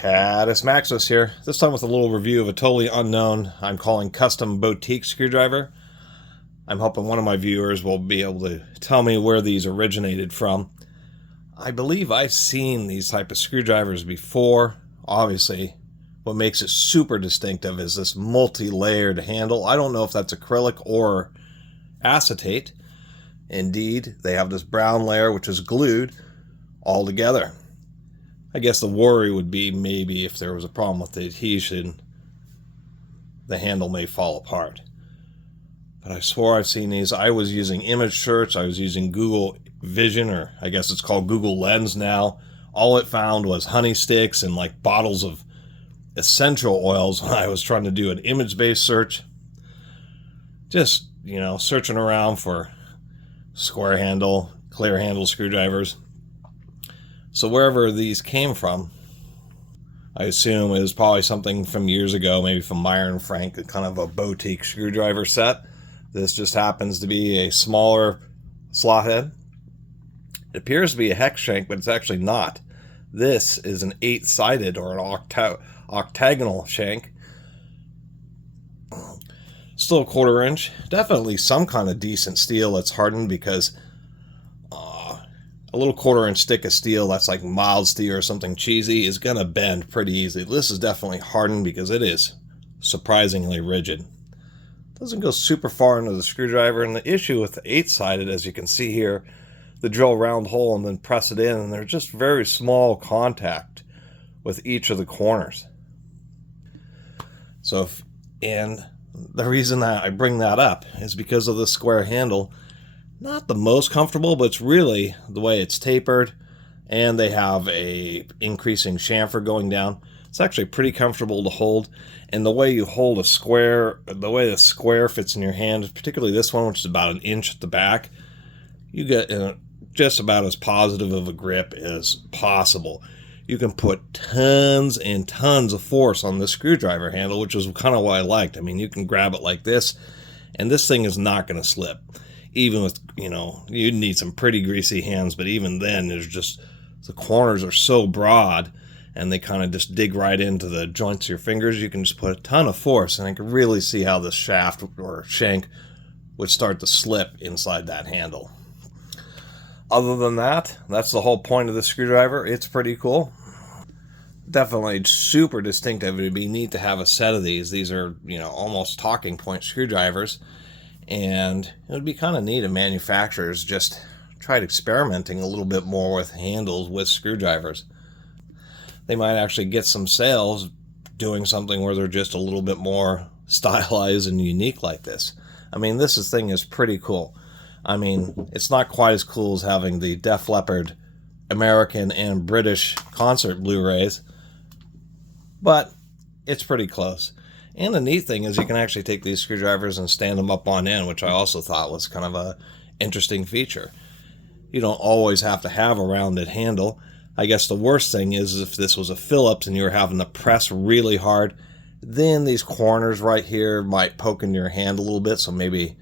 Catus Maximus here, this time with a little review of a totally unknown, I'm calling custom boutique screwdriver. I'm hoping one of my viewers will be able to tell me where these originated from. I believe I've seen these type of screwdrivers before. Obviously, what makes it super distinctive is this multi-layered handle. I don't know if that's acrylic or acetate. Indeed, they have this brown layer which is glued all together. I guess the worry would be maybe if there was a problem with the adhesion, the handle may fall apart. But I swore I've seen these. I was using image search. I was using Google Vision, or I guess it's called Google Lens now. All it found was honey sticks and like bottles of essential oils when I was trying to do an image-based search. Just, searching around for square handle, clear handle screwdrivers. So wherever these came from, I assume it was probably something from years ago, maybe from Meyer and Frank, kind of a boutique screwdriver set. This just happens to be a smaller slot head. It appears to be a hex shank, but it's actually not. This is an 8-sided or an octagonal shank. Still a 1/4 inch. Definitely some kind of decent steel that's hardened, because a little 1/4 inch stick of steel that's like mild steel or something cheesy is going to bend pretty easily. This is definitely hardened because it is surprisingly rigid. Doesn't go super far into the screwdriver, and the issue with the 8-sided, as you can see here, the drill round hole and then press it in, and there's just very small contact with each of the corners. So and the reason that I bring that up is because of the square handle. Not the most comfortable, but it's really the way it's tapered, and they have a increasing chamfer going down. It's actually pretty comfortable to hold, and the way you hold a square, the way the square fits in your hand, particularly this one, which is about 1 inch at the back, you get just about as positive of a grip as possible. You can put tons and tons of force on the screwdriver handle, which is kind of what I liked. I mean, you can grab it like this, and this thing is not going to slip. Even with, you need some pretty greasy hands, but even then, there's just, the corners are so broad, and they kind of just dig right into the joints of your fingers. You can just put a ton of force, and I can really see how this shaft or shank would start to slip inside that handle. Other than that, that's the whole point of the screwdriver. It's pretty cool. Definitely super distinctive. It would be neat to have a set of these. These are, almost talking point screwdrivers. And it would be kind of neat if manufacturers just tried experimenting a little bit more with handles with screwdrivers. They might actually get some sales doing something where they're just a little bit more stylized and unique like this. I mean, this thing is pretty cool. I mean, it's not quite as cool as having the Def Leppard American and British concert Blu-rays, but it's pretty close. And the neat thing is you can actually take these screwdrivers and stand them up on end, which I also thought was kind of a interesting feature. You don't always have to have a rounded handle. I guess the worst thing is if this was a Phillips and you were having to press really hard, then these corners right here might poke in your hand a little bit. So maybe,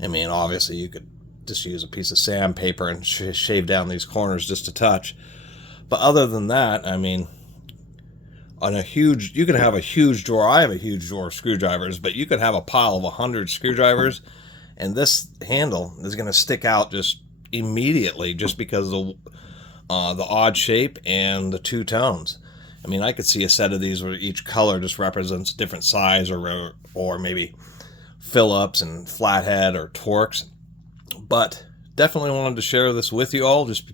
obviously you could just use a piece of sandpaper and shave down these corners just a touch. But other than that, you can have a huge drawer. I have a huge drawer of screwdrivers, but you could have a pile of 100 screwdrivers, and this handle is going to stick out just immediately just because of the odd shape and the two tones. I could see a set of these where each color just represents a different size, or maybe Phillips and flathead or Torx. But definitely wanted to share this with you all, just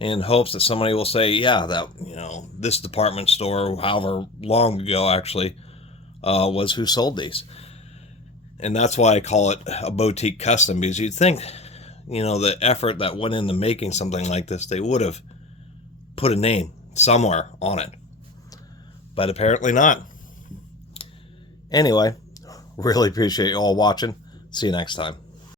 in hopes that somebody will say, yeah, that, this department store, however long ago actually, was who sold these. And that's why I call it a boutique custom, because you'd think, the effort that went into making something like this, they would have put a name somewhere on it. But apparently not. Anyway, really appreciate you all watching. See you next time.